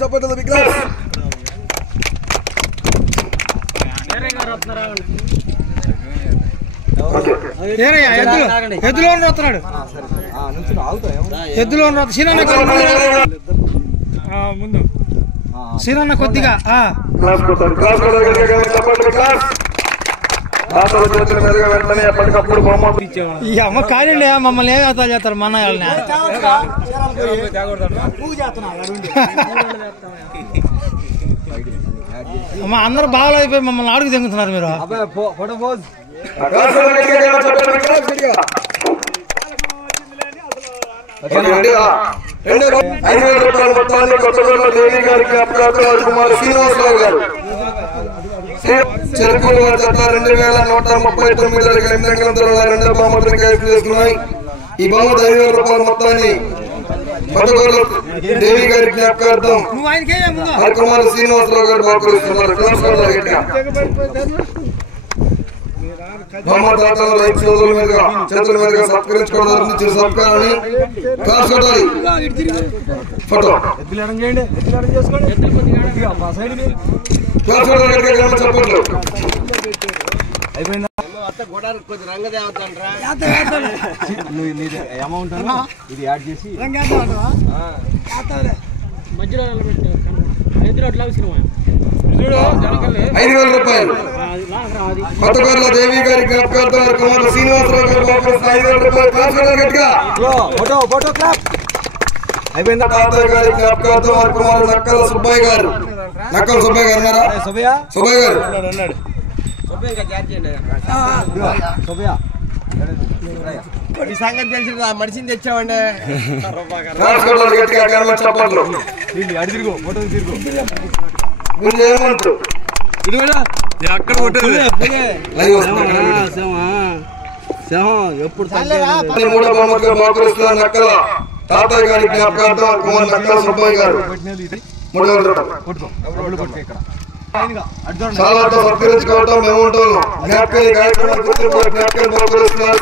చప్పట్లు విగ్రహం ఎద్దులో వస్తున్నాడు ఎద్దులో ముందు శ్రీరన్న కొద్దిగా ఈ అమ్మ కానీ మమ్మల్ని ఏమి అవుతా చేస్తారు మన అమ్మ అందరూ బాగా అయిపోయి మమ్మల్ని ఆడుకు తెంగుతున్నారు మీరు కొత్తగూడలో దేవి గారికి అప్రాచార కుమార్ శ్రీనివాసరావు గారు చెరుకుల జత 2139 రెండో బహుమతిని కైవసం చేసుకున్నాయి. ఈ బహుమతి 5,000 రూపాయల మొత్తాన్ని కొత్తగూడలో దేవి గారి జ్ఞాపకార్థం కుమార్ శ్రీనివాసరావు గారు బహుకరిస్తున్నారు. రైతు సోదరుల మీదుగా చేతుల మీదుగా సత్కరించుకోవడం సత్కారాన్ని ఫోటో చెప్పట్లు అమౌంట్ ఇది యాడ్ చేసి 5,000 రూపాయలు కొత్తగూడలో దేవి గారి జ్ఞాపకార్థం కుమార్ శ్రీనివాసరావు గారు 5,000 రూపాయలు గట్టిగా అయిపోయిందా? తాతయ్య గారి జ్ఞాపకార్థం కుమార్ నక్కల సుబ్బయ్య గారు ఉన్నారా? సుబ్బయ్య గారు ఈ సంగతి తెలిసి మనిషిని తెచ్చామండి. చెప్పట్లు మూడో బహుమతిగా బహుకరిస్తున్న నక్కల తాతయ్య గారి జ్ఞాపకార్థం కుమార్ నక్కల సుబ్బయ్య గారు 3,000 రూపాయలు. చాలా సత్కరించుకోవటం మేము ఉంటాము. జ్ఞాపకాలు కార్యక్రమాలు గుర్తింపు జ్ఞాపకాలు బహుకరిస్తున్నారు.